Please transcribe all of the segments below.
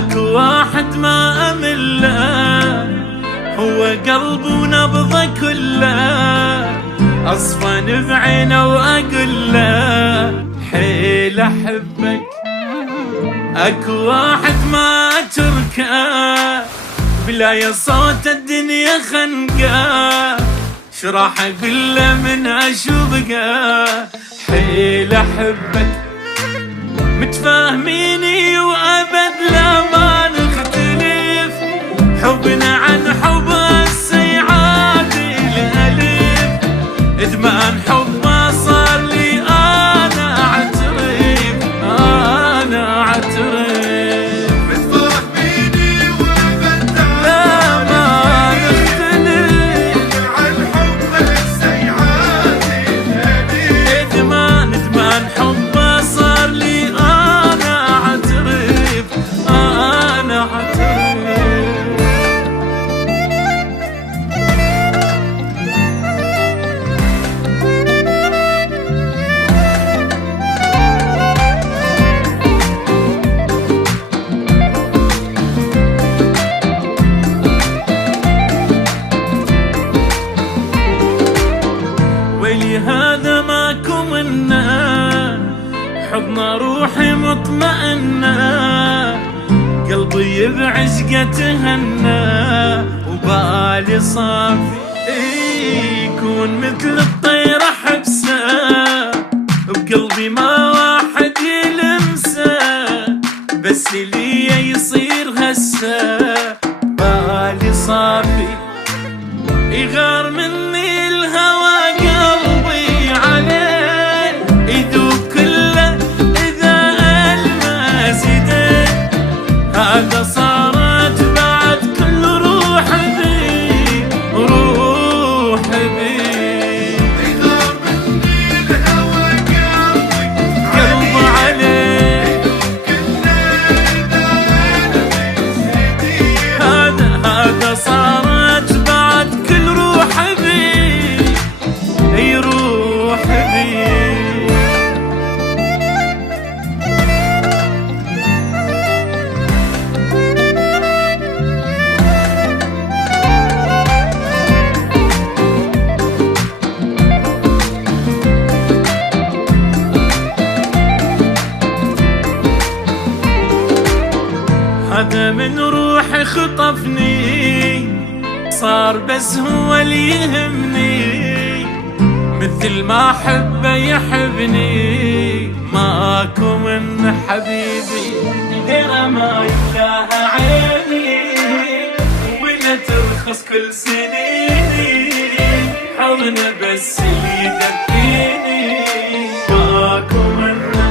اكو واحد ما امله، هو قلب ونبضه كله، اصفن بعينه واقول له حيل احبك. اكو واحد ما اتركه، بلا صوت الدنيا خنقه، شراح اقول له من اشوفه حيل احبك. متفاهميني وابد لا ما نختلف، حبنا عن حب السيعادي الالف، ادمان حبه صار لي انا اعترف، انا اعترف. متفاهميني وابد لا ما نختلف عن حب السيعادي الالف، ادمان حبه صار لي انا اعترف، انا اعترف. هذا ماكو منه، حضن روحي مطمئنه، قلبي بعشقه تهنى، وبالي صافي يكون مثل الطير حبسه، بقلبي ما واحد يلمسه، بس لي يصير هسه، بالي صافي يغار مني الهوى، قلبي عليه يذوب كله إذا ألمس يديه، هذا صارت بعد كل روح بي، روح بي. يغار مني الهوى قلبي عليه يذوب كله إذا ألمس يديه، هذا صارت بعد كل روح بي، يروح بي. هذا من روحي خطفني، صار بس هو اللي يهمني، مثل ما حبه يحبني، ماكو من حبيبي غيره ما يملاها عيني، ولا ترخص كل سنيني، حضنه بس اللي يدفيني، ماكو منه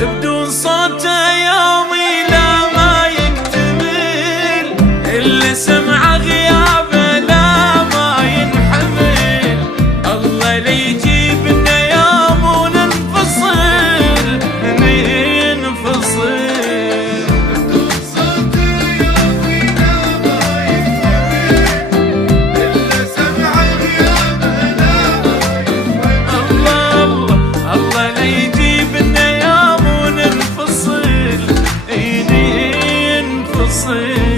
بدون صوته يومي لا ما يكتمل، اللي سمعه غيابه لا ما ينحمل، الله لي يجيبنا يوم وننفصل، ننفصل. بدون صوت يومي لا ما يكتمل، إلا سمع غيابه لا ما ينحمل، الله لي يجيبنا يوم وننفصل، ننفصل.